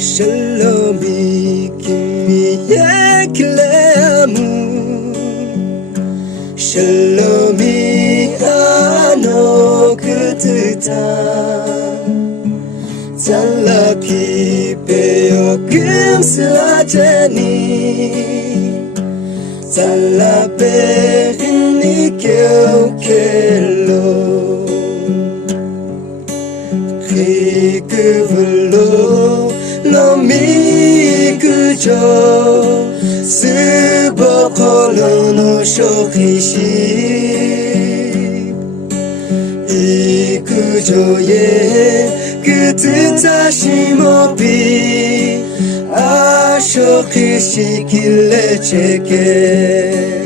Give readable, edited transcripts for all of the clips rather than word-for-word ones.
샬롬이 김미의 클레아무 샬롬이 아노 그트다 잘라피 베어 금슬아제니 잘라베리니 껴켈로 그불로 놈이 그저 스버콜로노 쇼히시 이 그저의 그 뜻하시 모비 아 쇼히시 길래 제게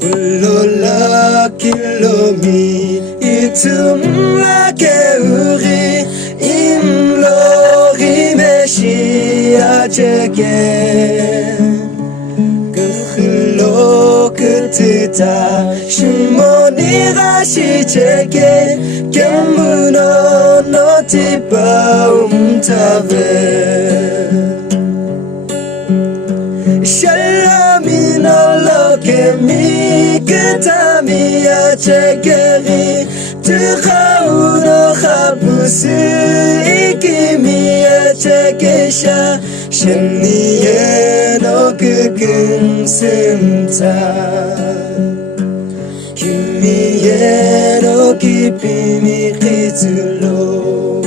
불러라 길로미 이툼라게 우리 임로리 메시아 제게 그 흘러 그 뜻다 시모니가 시제게 깨무너 너티바 움타베 샬롬이 널로게 미그타미야 제게리 드하우노 하부스 이기미야 제게샤 셴니에 너그 근슴타 김미에 너 깊이미 기슬로